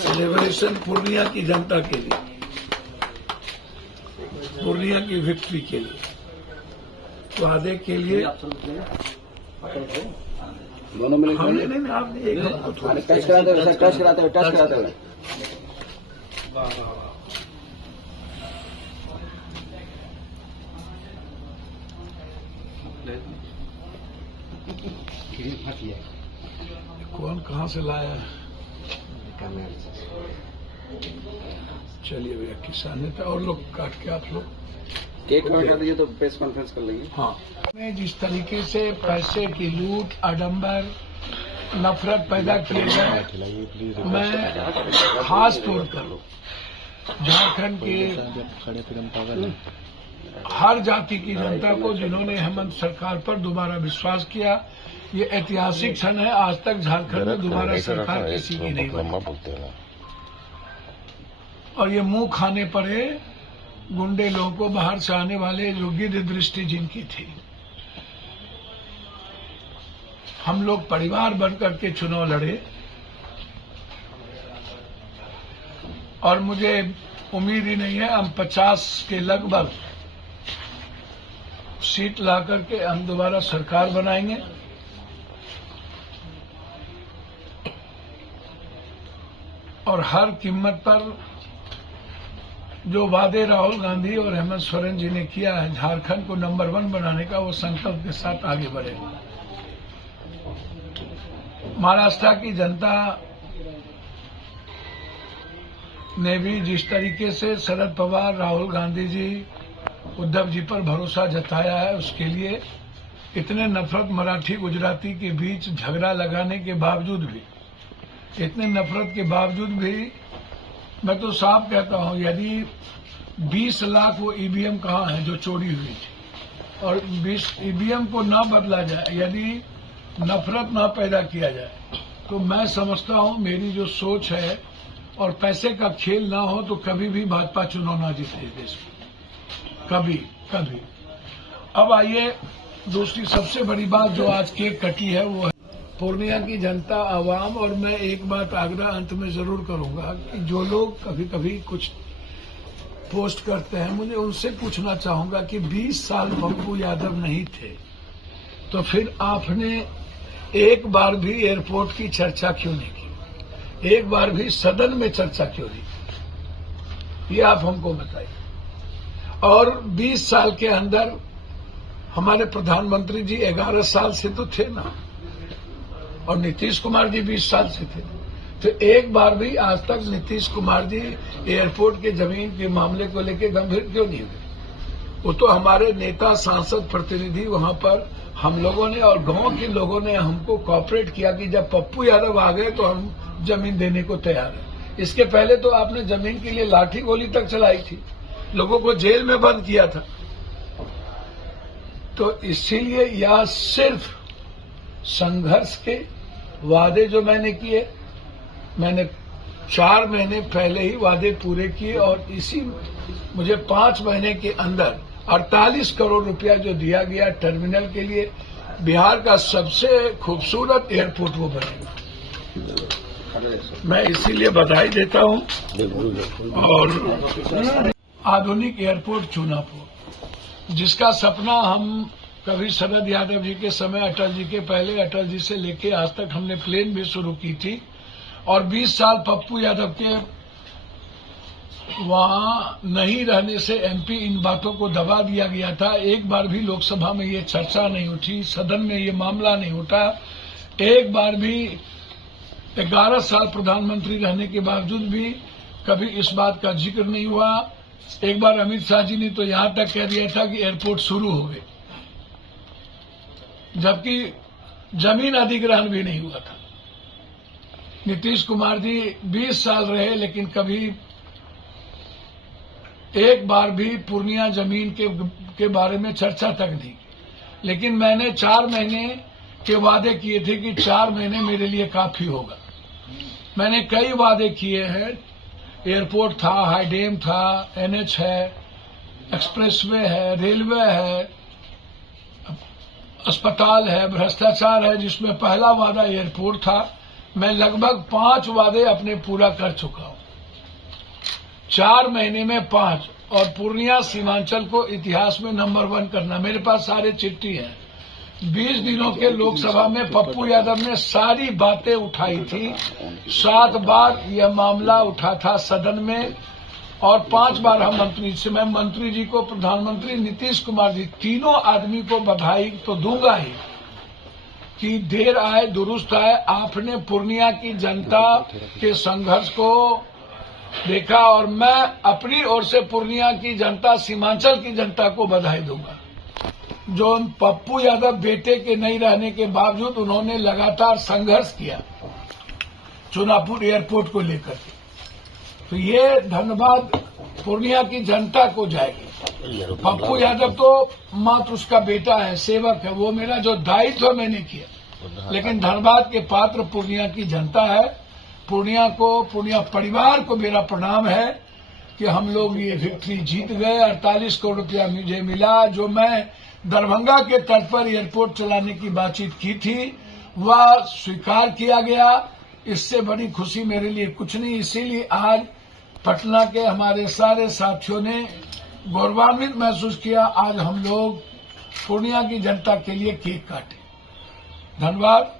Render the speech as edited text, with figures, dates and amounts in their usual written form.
Celebration Purnia की जनता के लिए, पूर्णिया की विक्ट्री के लिए, वादे के लिए। दोनों मिले हमने नहीं, आपने एक हमको थोड़ा टच कराते हुए टच कराते हुए टच कराते हुए कौन कहाँ से लाया है? चलिए भैया, किसान नेता और लोग काट के आप लोग केक काट कर दीजिए तो प्रेस कॉन्फ्रेंस कर लेंगे। हाँ, में जिस तरीके से पैसे की लूट, आडंबर, नफरत पैदा किए गए, मैं खास तौर पर झारखंड के हर जाति की जनता को, जिन्होंने हेमंत सरकार पर दोबारा विश्वास किया, ये ऐतिहासिक क्षण है। आज तक झारखंड में दोबारा सरकार किसी की नहीं बनी और ये मुंह खाने पड़े गुंडे लोगों को, बाहर से आने वाले, जो गिद्ध दृष्टि जिनकी थी। हम लोग परिवार बनकर के चुनाव लड़े और मुझे उम्मीद ही नहीं है, हम 50 के लगभग सीट ला करके हम दोबारा सरकार बनाएंगे। और हर कीमत पर जो वादे राहुल गांधी और हेमंत सोरेन जी ने किया है झारखंड को नंबर 1 बनाने का, वो संकल्प के साथ आगे बढ़ेगा। महाराष्ट्र की जनता ने भी जिस तरीके से शरद पवार, राहुल गांधी जी, उद्धव जी पर भरोसा जताया है, उसके लिए इतने नफरत मराठी गुजराती के बीच झगड़ा लगाने के बावजूद भी, इतने नफरत के बावजूद भी, मैं तो साफ कहता हूं, यदि 20 लाख वो ईवीएम कहाँ है जो चोरी हुई थी, और 20 ईवीएम को ना बदला जाए, यदि नफरत ना पैदा किया जाए, तो मैं समझता हूं, मेरी जो सोच है, और पैसे का खेल ना हो तो कभी भी भाजपा चुनाव ना जीते इस देश में, कभी। अब आइए, दूसरी सबसे बड़ी बात जो आज केक कटी है वो है पूर्णिया की जनता, आवाम। और मैं एक बात आग्रह अंत में जरूर करूंगा कि जो लोग कभी कभी कुछ पोस्ट करते हैं, मुझे उनसे पूछना चाहूंगा कि 20 साल पप्पू यादव नहीं थे तो फिर आपने एक बार भी एयरपोर्ट की चर्चा क्यों नहीं की? एक बार भी सदन में चर्चा क्यों नहीं की? ये आप हमको बताइए। और 20 साल के अंदर हमारे प्रधानमंत्री जी 11 साल से तो थे ना, और नीतीश कुमार जी 20 साल से थे, तो एक बार भी आज तक नीतीश कुमार जी एयरपोर्ट के जमीन के मामले को लेकर गंभीर क्यों नहीं हुए? वो तो हमारे नेता, सांसद, प्रतिनिधि वहां पर, हम लोगों ने और गांव के लोगों ने हमको कॉपरेट किया कि जब पप्पू यादव आ गए तो हम जमीन देने को तैयार है। इसके पहले तो आपने जमीन के लिए लाठी गोली तक चलाई थी, लोगों को जेल में बंद किया था। तो इसीलिए यह सिर्फ संघर्ष के वादे जो मैंने किए, मैंने 4 महीने पहले ही वादे पूरे किए, और इसी मुझे 5 महीने के अंदर 48 करोड़ रुपया जो दिया गया टर्मिनल के लिए, बिहार का सबसे खूबसूरत एयरपोर्ट वो बनेगा। मैं इसीलिए बधाई देता हूं। और आधुनिक एयरपोर्ट चूनापुर, जिसका सपना हम कभी शरद यादव जी के समय, अटल जी के पहले, अटल जी से लेके आज तक हमने प्लेन भी शुरू की थी, और 20 साल पप्पू यादव के वहां नहीं रहने से एमपी इन बातों को दबा दिया गया था। एक बार भी लोकसभा में ये चर्चा नहीं उठी, सदन में ये मामला नहीं उठा, एक बार भी 11 साल प्रधानमंत्री रहने के बावजूद भी कभी इस बात का जिक्र नहीं हुआ। एक बार अमित शाह जी ने तो यहां तक कह दिया था कि एयरपोर्ट शुरू हो गए, जबकि जमीन अधिग्रहण भी नहीं हुआ था। नीतीश कुमार जी 20 साल रहे, लेकिन कभी एक बार भी पूर्णिया जमीन के बारे में चर्चा तक नहीं। लेकिन मैंने 4 महीने के वादे किए थे कि 4 महीने मेरे लिए काफी होगा। मैंने कई वादे किए हैं, एयरपोर्ट था, हाईडेम था, एनएच है, एक्सप्रेसवे है, रेलवे है, अस्पताल है, भ्रष्टाचार है, जिसमें पहला वादा एयरपोर्ट था। मैं लगभग 5 वादे अपने पूरा कर चुका हूं। 4 महीने में 5, और पूर्णिया सीमांचल को इतिहास में नंबर 1 करना। मेरे पास सारे चिट्ठी हैं। 20 दिनों के लोकसभा में पप्पू यादव ने सारी बातें उठाई थी। 7 बार यह मामला उठा था सदन में, और 5 बार हम मंत्री से, मैं मंत्री जी को, प्रधानमंत्री नीतीश कुमार जी, तीनों आदमी को बधाई तो दूंगा ही कि देर आए दुरुस्त आए। आपने पूर्णिया की जनता के संघर्ष को देखा, और मैं अपनी ओर से पूर्णिया की जनता, सीमांचल की जनता को बधाई दूंगा। जो पप्पू यादव बेटे के नहीं रहने के बावजूद उन्होंने लगातार संघर्ष किया चुनापुर एयरपोर्ट को लेकर के, तो ये धन्यवाद पूर्णिया की जनता को जाएगी। पप्पू यादव तो मात्र उसका बेटा है, सेवक है, वो मेरा जो दायित्व मैंने किया, लेकिन धन्यवाद के पात्र पूर्णिया की जनता है। पूर्णिया को, पूर्णिया परिवार को मेरा प्रणाम है कि हम लोग ये विक्ट्री जीत गए। 48 करोड़ रुपया मुझे मिला। जो मैं दरभंगा के तट पर एयरपोर्ट चलाने की बातचीत की थी, वह स्वीकार किया गया। इससे बड़ी खुशी मेरे लिए कुछ नहीं। इसीलिए आज पटना के हमारे सारे साथियों ने गौरवान्वित महसूस किया। आज हम लोग पूर्णिया की जनता के लिए केक काटे। धन्यवाद।